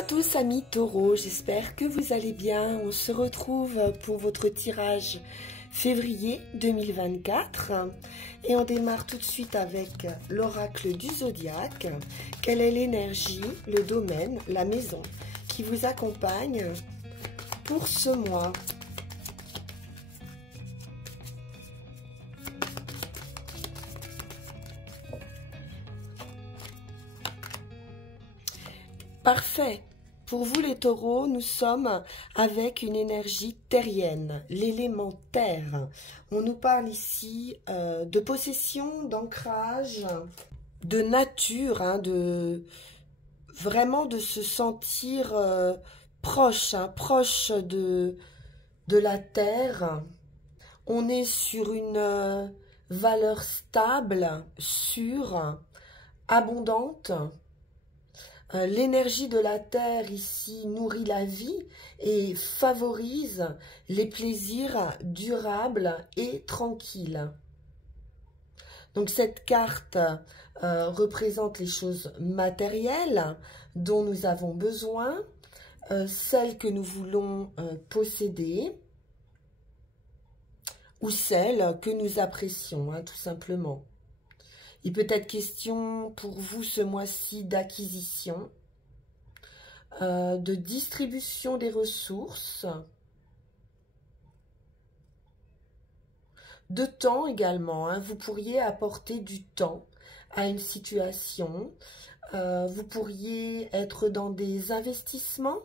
à tous amis taureaux, j'espère que vous allez bien. On se retrouve pour votre tirage février 2024 et on démarre tout de suite avec l'oracle du zodiaque. Quelle est l'énergie, le domaine, la maison qui vous accompagne pour ce mois? Parfait. Pour vous les taureaux, nous sommes avec une énergie terrienne, l'élément terre. On nous parle ici de possession, d'ancrage, de nature, vraiment de se sentir proche, proche de la terre. On est sur une valeur stable, sûre, abondante. L'énergie de la terre ici nourrit la vie et favorise les plaisirs durables et tranquilles. Donc cette carte représente les choses matérielles dont nous avons besoin, celles que nous voulons posséder ou celles que nous apprécions, tout simplement. Il peut être question pour vous ce mois-ci d'acquisition, de distribution des ressources, de temps également. Vous pourriez apporter du temps à une situation. Vous pourriez être dans des investissements,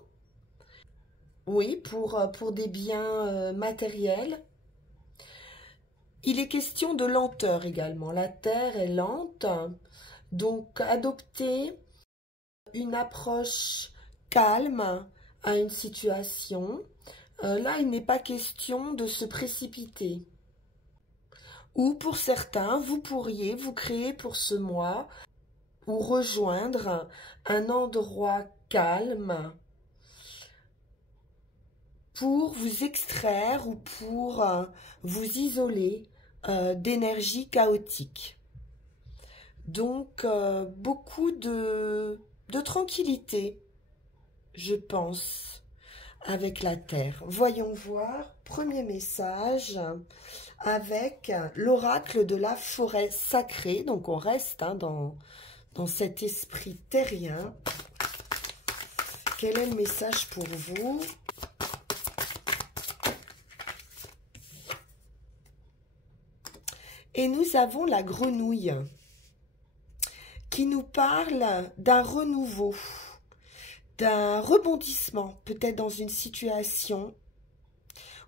oui, pour des biens matériels. Il est question de lenteur également. La terre est lente, donc adopter une approche calme à une situation. Là, il n'est pas question de se précipiter. Ou pour certains, vous pourriez vous créer pour ce mois ou rejoindre un endroit calme pour vous extraire ou pour vous isoler d'énergie chaotique. Donc, beaucoup de tranquillité, je pense, avec la Terre. Voyons voir, premier message, avec l'oracle de la forêt sacrée. Donc, on reste dans cet esprit terrien. Quel est le message pour vous ? Et nous avons la grenouille qui nous parle d'un renouveau, d'un rebondissement, peut-être dans une situation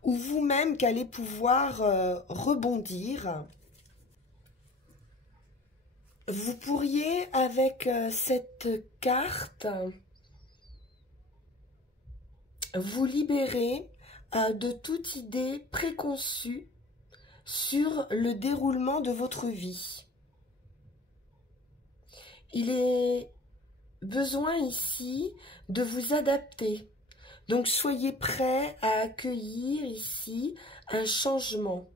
où vous-même qu'allez pouvoir rebondir. Vous pourriez, avec cette carte, vous libérer de toute idée préconçue sur le déroulement de votre vie. Il est besoin ici de vous adapter. Donc soyez prêts à accueillir ici un changement.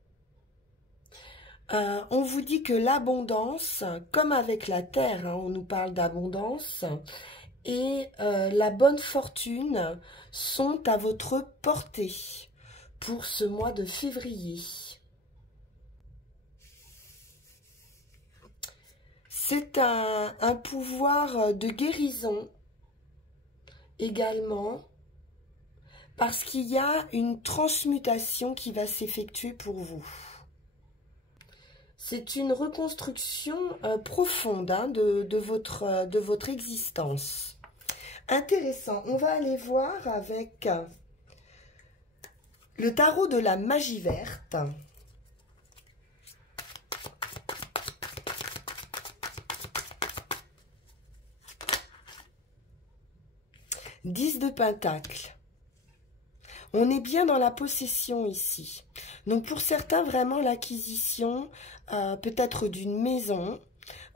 On vous dit que l'abondance, comme avec la terre, on nous parle d'abondance, et la bonne fortune sont à votre portée pour ce mois de février. C'est un pouvoir de guérison également, parce qu'il y a une transmutation qui va s'effectuer pour vous. C'est une reconstruction profonde de votre existence. Intéressant, on va aller voir avec le tarot de la magie verte. « 10 de Pentacle ». On est bien dans la possession ici. Donc pour certains, vraiment l'acquisition peut-être d'une maison.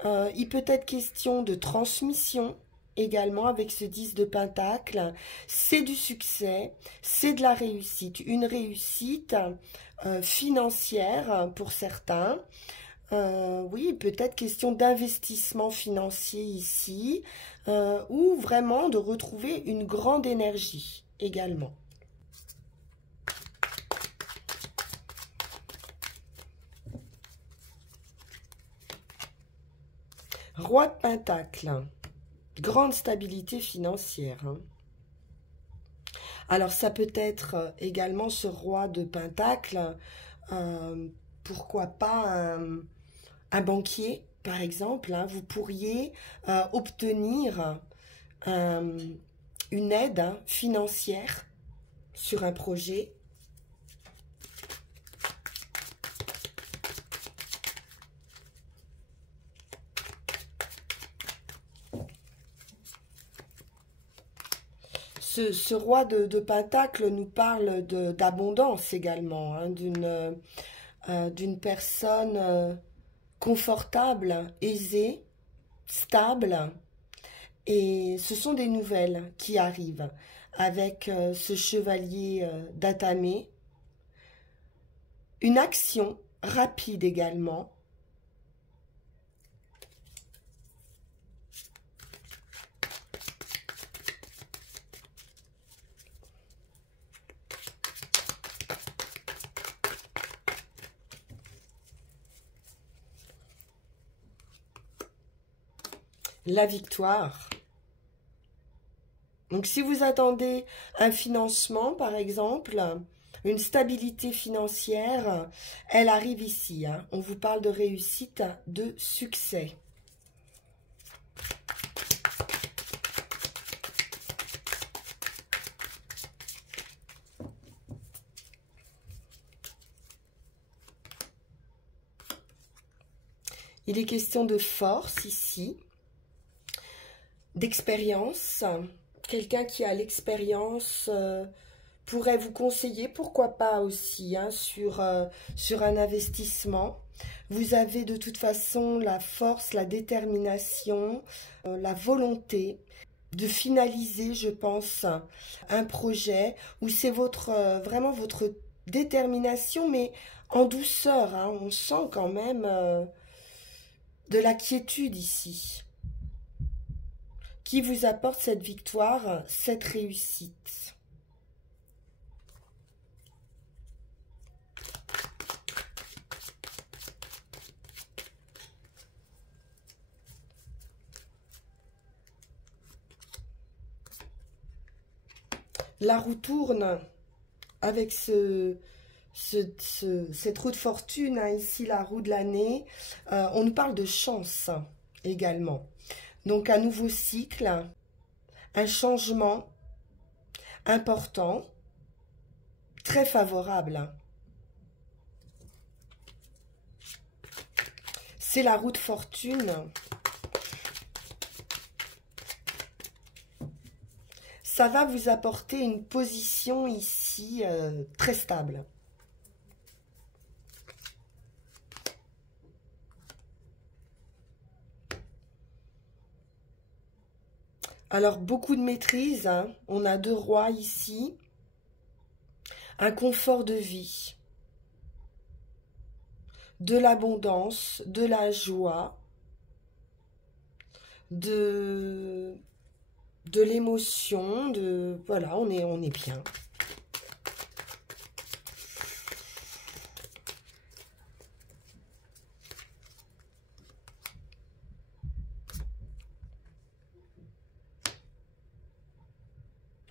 Il peut être question de transmission également avec ce 10 de Pentacle. C'est du succès, c'est de la réussite. Une réussite financière pour certains. Oui, peut-être question d'investissement financier ici, ou vraiment de retrouver une grande énergie également. Roi de Pentacle, grande stabilité financière, hein. Alors ça peut être également ce roi de Pentacle, euh, pourquoi pas un banquier par exemple, hein. Vous pourriez obtenir euh, une aide, hein, financière sur un projet. Ce roi de Pentacle nous parle d'abondance également, hein, d'une personne confortable, aisée, stable. Et ce sont des nouvelles qui arrivent avec ce chevalier d'atamé. Une action rapide également. La victoire. Donc si vous attendez un financement, par exemple, une stabilité financière, elle arrive ici, hein. On vous parle de réussite, de succès. Il est question de force ici, d'expérience. Quelqu'un qui a l'expérience pourrait vous conseiller, pourquoi pas aussi, hein, sur un investissement. Vous avez de toute façon la force, la détermination, la volonté de finaliser, je pense, un projet où c'est vraiment votre détermination, mais en douceur, hein. On sent quand même de la quiétude ici, qui vous apporte cette victoire, cette réussite. La roue tourne avec cette roue de fortune, hein, ici la roue de l'année. On nous parle de chance également. Donc un nouveau cycle, un changement important, très favorable. C'est la roue de fortune. Ça va vous apporter une position ici très stable. Alors, beaucoup de maîtrise, hein. On a 2 rois ici. Un confort de vie. De l'abondance, de la joie, de l'émotion, voilà, on est bien.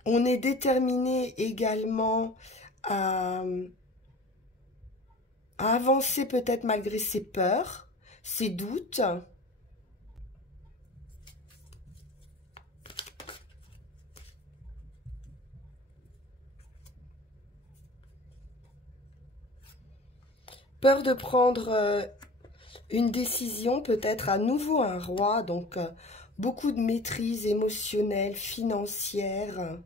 On est déterminé également à avancer peut-être malgré ses peurs, ses doutes. Peur de prendre une décision, peut-être à nouveau un roi, donc beaucoup de maîtrise émotionnelle, financière,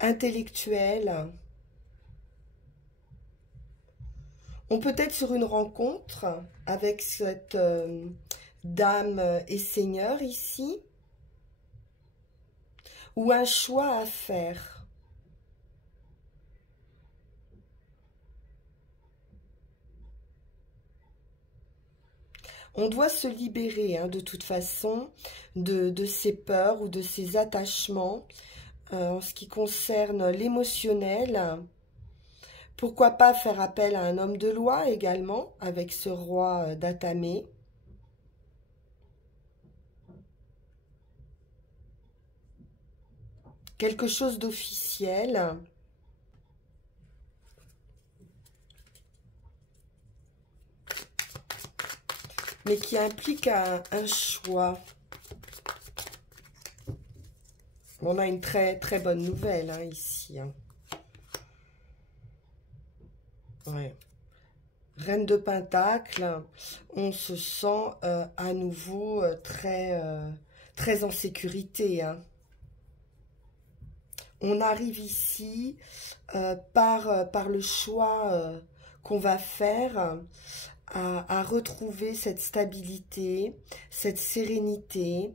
intellectuelle. On peut être sur une rencontre avec cette dame et seigneur ici, ou un choix à faire. On doit se libérer hein, de toute façon de ces peurs ou de ces attachements en ce qui concerne l'émotionnel. Pourquoi pas faire appel à un homme de loi également avec ce roi d'Atamé. Quelque chose d'officiel. Mais qui implique un choix. On a une très très bonne nouvelle hein, ici. Hein. Ouais. Reine de Pentacle, on se sent à nouveau très en sécurité. Hein. On arrive ici par le choix qu'on va faire à retrouver cette stabilité, cette sérénité.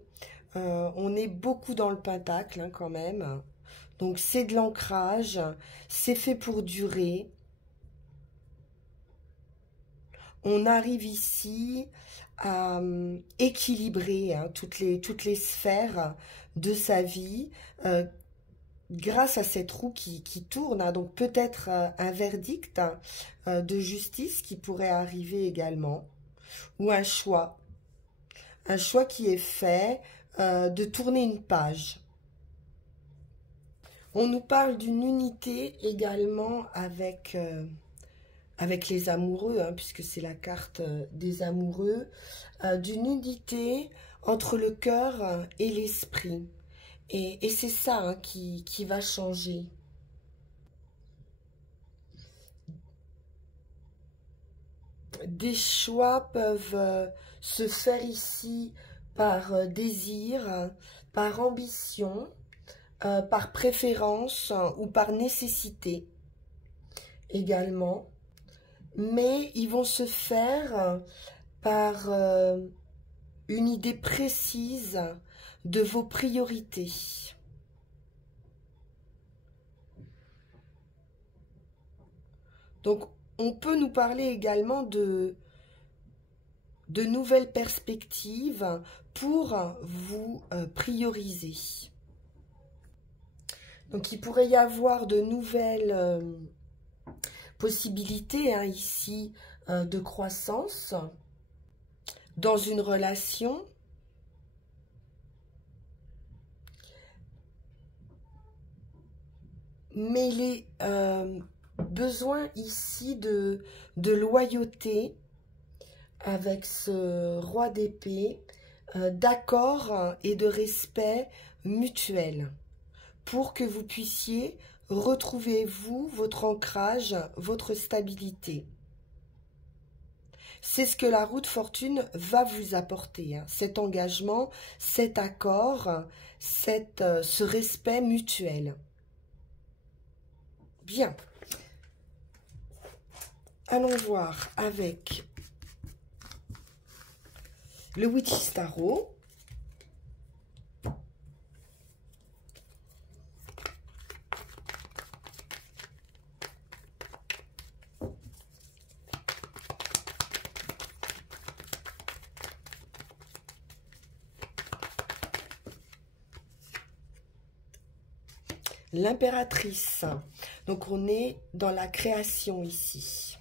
On est beaucoup dans le Pentacle hein, quand même. Donc c'est de l'ancrage, c'est fait pour durer. On arrive ici à équilibrer hein, toutes les sphères de sa vie grâce à cette roue qui tourne. Hein, donc peut-être un verdict de justice qui pourrait arriver également. Ou un choix qui est fait de tourner une page. On nous parle d'une unité également avec les amoureux, hein, puisque c'est la carte des amoureux, d'une unité entre le cœur et l'esprit. Et c'est ça hein, qui va changer. Des choix peuvent se faire ici par désir, par ambition, par préférence ou par nécessité également. Mais ils vont se faire par une idée précise de vos priorités. Donc, on peut nous parler également de nouvelles perspectives pour vous prioriser. Donc, il pourrait y avoir de nouvelles possibilités hein, ici de croissance dans une relation. Mais les besoins ici de loyauté avec ce roi d'épée, d'accord et de respect mutuel pour que vous puissiez retrouver vous, votre ancrage, votre stabilité. C'est ce que la roue de fortune va vous apporter, hein, cet engagement, cet accord, ce respect mutuel. Bien. Allons voir avec le Witch's Tarot. L'impératrice. Donc on est dans la création ici.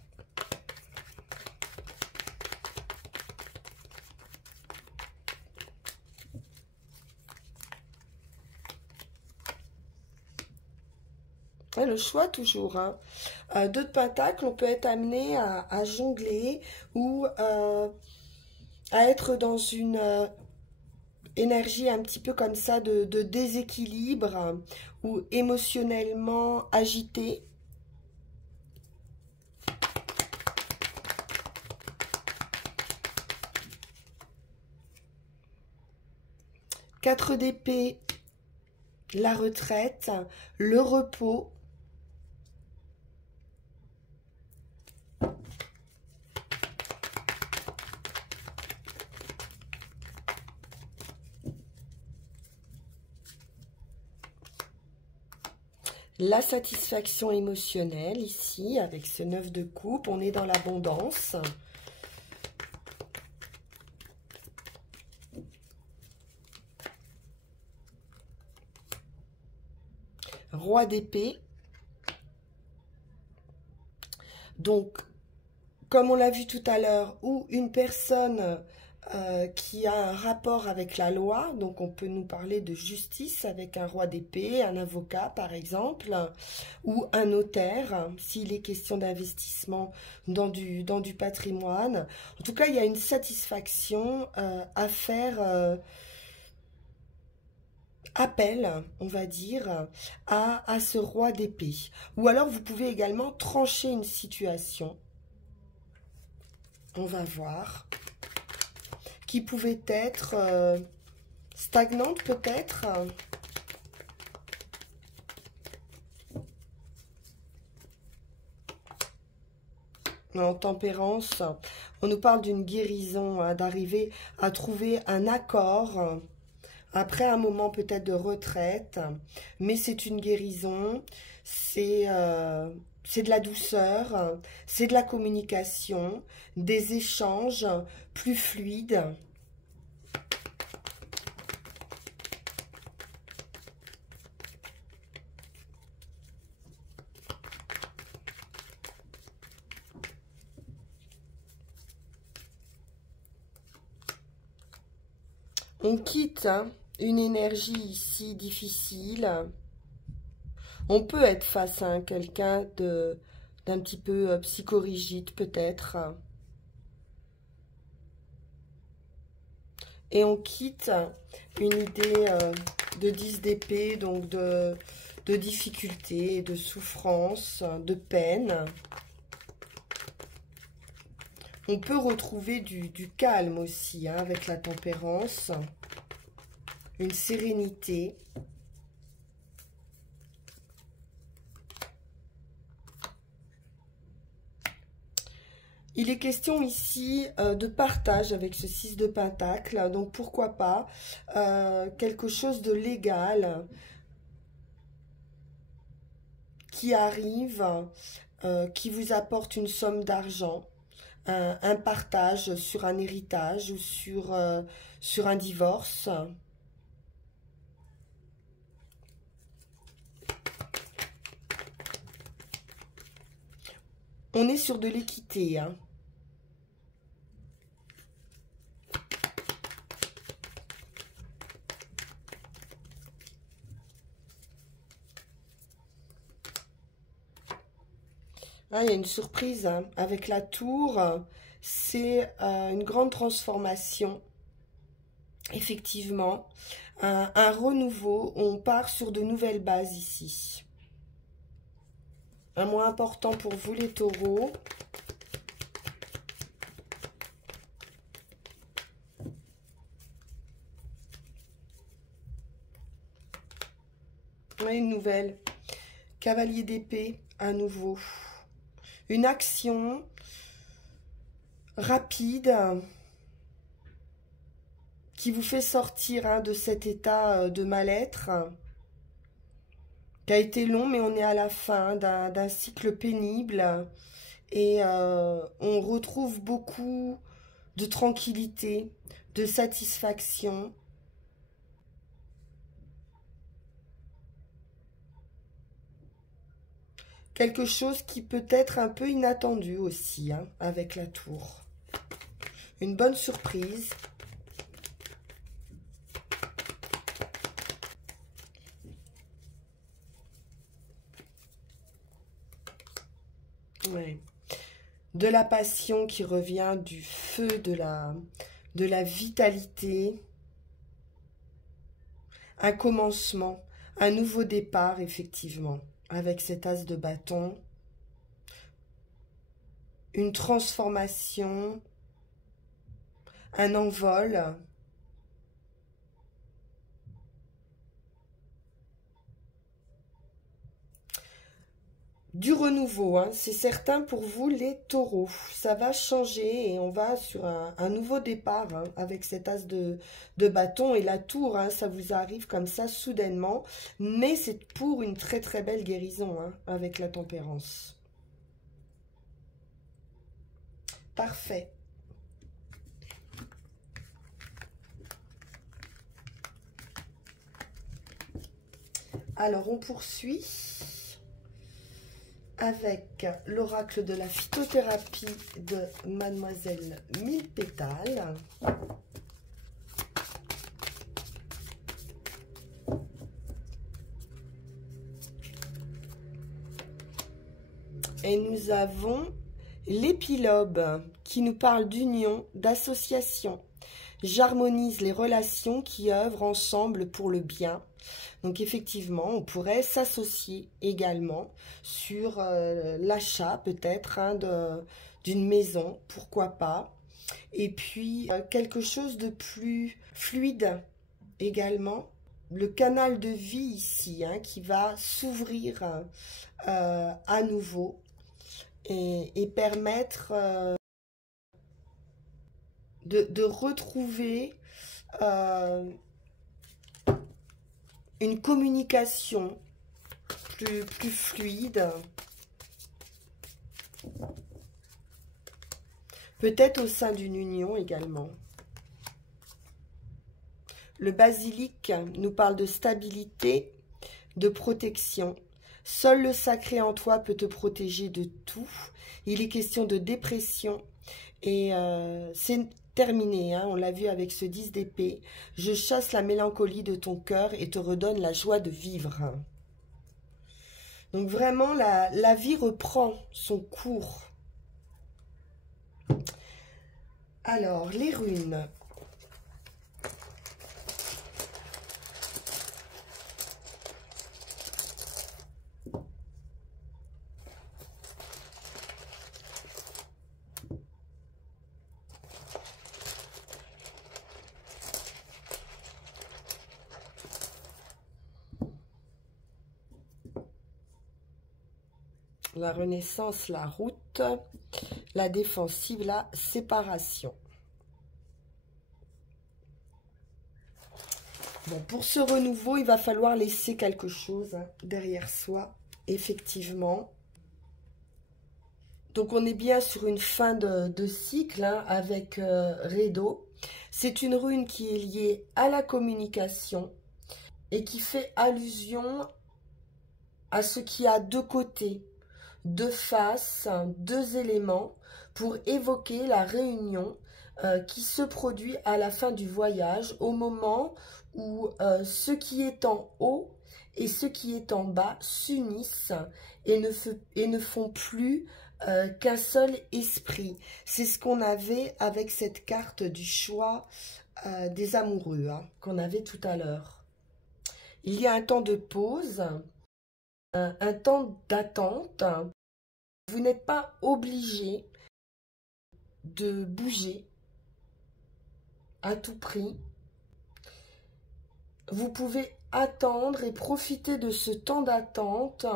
Ouais, le choix toujours. Hein. Deux de pentacle, on peut être amené à jongler ou à être dans une énergie un petit peu comme ça de déséquilibre ou émotionnellement agité. Quatre d'épée, la retraite, le repos. La satisfaction émotionnelle ici avec ce 9 de coupe, on est dans l'abondance. roi d'épée. Donc, comme on l'a vu tout à l'heure, ou une personne qui a un rapport avec la loi, donc on peut nous parler de justice avec un roi d'épée, un avocat par exemple, ou un notaire, s'il est question d'investissement dans du patrimoine. En tout cas, il y a une satisfaction à faire appel, on va dire, à ce roi d'épée. Ou alors, vous pouvez également trancher une situation. On va voir. Qui pouvait être stagnante peut-être. En tempérance, on nous parle d'une guérison, hein, d'arriver à trouver un accord après un moment peut-être de retraite, mais c'est une guérison, c'est de la douceur, c'est de la communication, des échanges plus fluides. On quitte une énergie ici difficile. On peut être face à quelqu'un d'un petit peu psychorigide peut-être. Et on quitte une idée de 10 d'épée, donc de difficulté, de souffrance, de peine. On peut retrouver du calme aussi, hein, avec la tempérance, une sérénité. Il est question ici de partage avec ce 6 de Pentacle, donc pourquoi pas quelque chose de légal qui arrive, qui vous apporte une somme d'argent. Un partage sur un héritage ou sur un divorce. On est sur de l'équité, hein. Ah, il y a une surprise hein, avec la tour. C'est une grande transformation. Effectivement, un renouveau. On part sur de nouvelles bases ici. Un mois important pour vous les taureaux. Ouais, une nouvelle. Cavalier d'épée à nouveau. Une action rapide qui vous fait sortir hein, de cet état de mal-être qui a été long, mais on est à la fin d'un cycle pénible et on retrouve beaucoup de tranquillité, de satisfaction. Quelque chose qui peut être un peu inattendu aussi, hein, avec la tour. Une bonne surprise. Ouais. De la passion qui revient, du feu, de la vitalité. Un commencement, un nouveau départ, effectivement, avec cet as de bâton. Une transformation, un envol. Du renouveau, hein, c'est certain pour vous les taureaux. Ça va changer et on va sur un nouveau départ hein, avec cet as de bâton et la tour. Hein, ça vous arrive comme ça soudainement, mais c'est pour une très très belle guérison hein, avec la tempérance. Parfait. Alors, on poursuit avec l'oracle de la phytothérapie de Mademoiselle Mille Pétales. Et nous avons l'épilobe qui nous parle d'union, d'association. J'harmonise les relations qui œuvrent ensemble pour le bien. Donc effectivement, on pourrait s'associer également sur l'achat peut-être d'une maison, pourquoi pas. Et puis quelque chose de plus fluide également. Le canal de vie ici qui va s'ouvrir à nouveau et permettre de retrouver une communication plus fluide, peut-être au sein d'une union également. Le basilic nous parle de stabilité, de protection. Seul le sacré en toi peut te protéger de tout. Il est question de dépression et c'est terminé, on l'a vu avec ce 10 d'épée. Je chasse la mélancolie de ton cœur et te redonne la joie de vivre. Donc vraiment, la vie reprend son cours. Alors, les runes. La renaissance, la route, la défensive, la séparation. Bon, pour ce renouveau, il va falloir laisser quelque chose derrière soi, effectivement. Donc, on est bien sur une fin de cycle avec Redo. C'est une rune qui est liée à la communication et qui fait allusion à ce qui a deux côtés, deux faces, deux éléments pour évoquer la réunion qui se produit à la fin du voyage, au moment où ce qui est en haut et ce qui est en bas s'unissent et ne font plus qu'un seul esprit. C'est ce qu'on avait avec cette carte du choix des amoureux qu'on avait tout à l'heure. Il y a un temps de pause, un temps d'attente. Vous n'êtes pas obligé de bouger à tout prix. Vous pouvez attendre et profiter de ce temps d'attente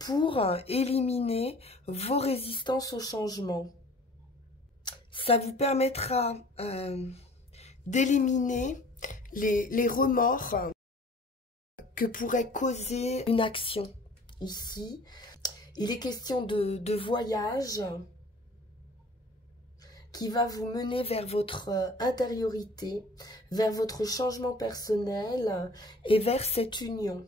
pour éliminer vos résistances au changement. Ça vous permettra d'éliminer les remords que pourrait causer une action ici. Il est question de voyage qui va vous mener vers votre intériorité, vers votre changement personnel et vers cette union.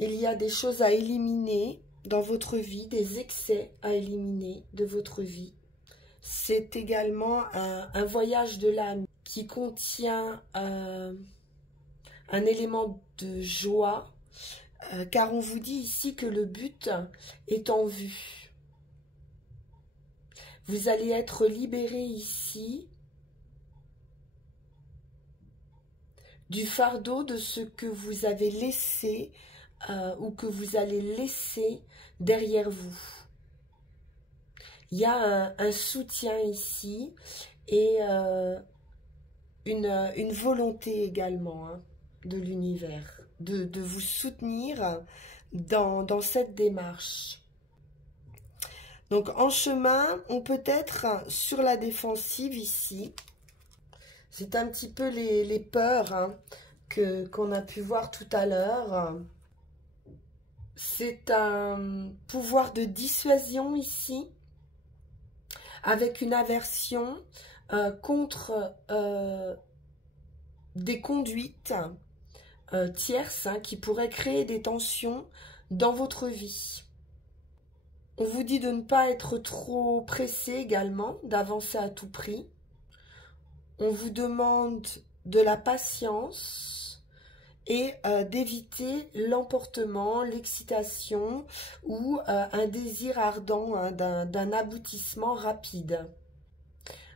Il y a des choses à éliminer dans votre vie, des excès à éliminer de votre vie. C'est également un voyage de l'âme qui contient un élément de joie, car on vous dit ici que le but est en vue. Vous allez être libéré ici du fardeau de ce que vous avez laissé ou que vous allez laisser derrière vous. Il y a un soutien ici et une volonté également de l'univers de vous soutenir dans cette démarche. Donc en chemin, on peut être sur la défensive ici. C'est un petit peu les peurs qu'on a pu voir tout à l'heure. C'est un pouvoir de dissuasion ici, avec une aversion contre des conduites tierce qui pourrait créer des tensions dans votre vie. On vous dit de ne pas être trop pressé également, d'avancer à tout prix. On vous demande de la patience et d'éviter l'emportement, l'excitation ou un désir ardent d'un aboutissement rapide.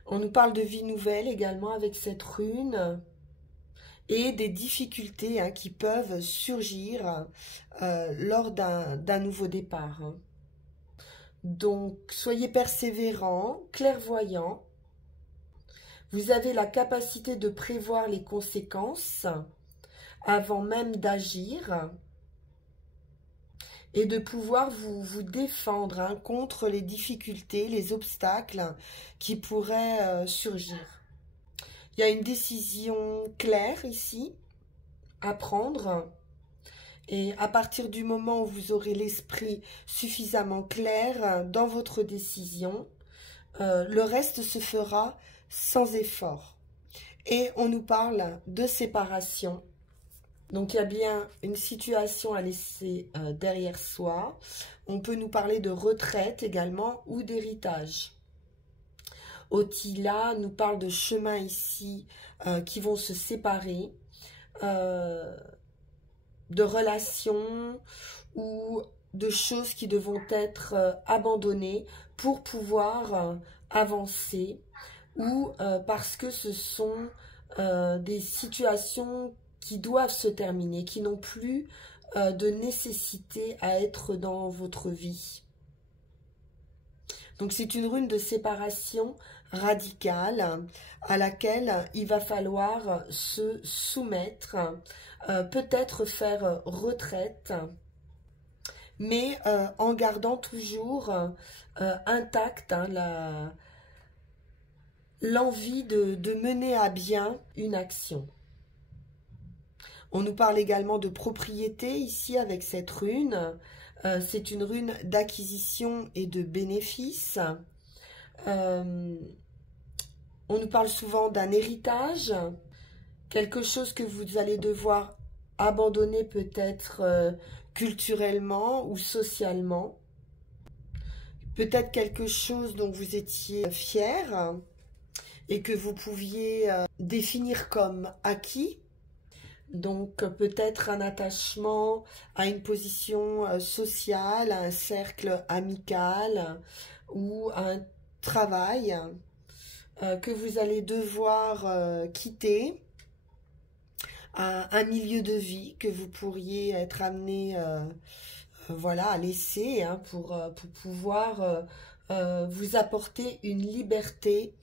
On nous parle de vie nouvelle également avec cette rune et des difficultés qui peuvent surgir lors d'un nouveau départ. Donc, soyez persévérants, clairvoyants. Vous avez la capacité de prévoir les conséquences avant même d'agir et de pouvoir vous défendre contre les difficultés, les obstacles qui pourraient surgir. Il y a une décision claire ici à prendre. Et à partir du moment où vous aurez l'esprit suffisamment clair dans votre décision, le reste se fera sans effort. Et on nous parle de séparation. Donc il y a bien une situation à laisser derrière soi. On peut nous parler de retraite également ou d'héritage. Otila nous parle de chemins ici qui vont se séparer. De relations ou de choses qui devront être abandonnées pour pouvoir avancer ou parce que ce sont des situations qui doivent se terminer, qui n'ont plus de nécessité à être dans votre vie. Donc c'est une rune de séparation radicale à laquelle il va falloir se soumettre, peut-être faire retraite, mais en gardant toujours intacte l'envie de mener à bien une action. On nous parle également de propriété ici avec cette rune. C'est une rune d'acquisition et de bénéfice. On nous parle souvent d'un héritage, quelque chose que vous allez devoir abandonner peut-être culturellement ou socialement. Peut-être quelque chose dont vous étiez fier et que vous pouviez définir comme acquis. Donc peut-être un attachement à une position sociale, à un cercle amical ou à un travail que vous allez devoir quitter, à un milieu de vie que vous pourriez être amené voilà, à laisser pour pouvoir vous apporter une liberté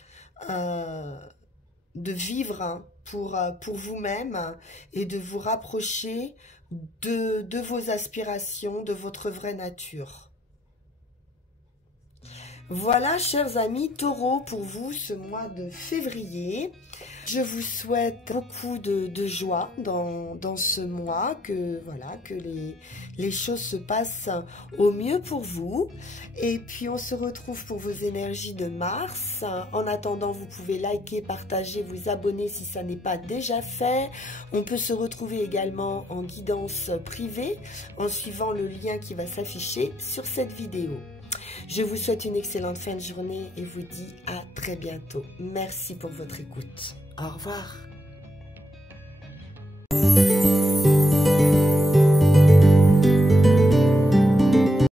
de vivre pour vous-même et de vous rapprocher de vos aspirations, de votre vraie nature. Voilà, chers amis Taureau, pour vous ce mois de février. Je vous souhaite beaucoup de joie dans ce mois, que les choses se passent au mieux pour vous. Et puis on se retrouve pour vos énergies de Mars. En attendant, vous pouvez liker, partager, vous abonner si ça n'est pas déjà fait. On peut se retrouver également en guidance privée en suivant le lien qui va s'afficher sur cette vidéo. Je vous souhaite une excellente fin de journée et vous dis à très bientôt. Merci pour votre écoute. Au revoir.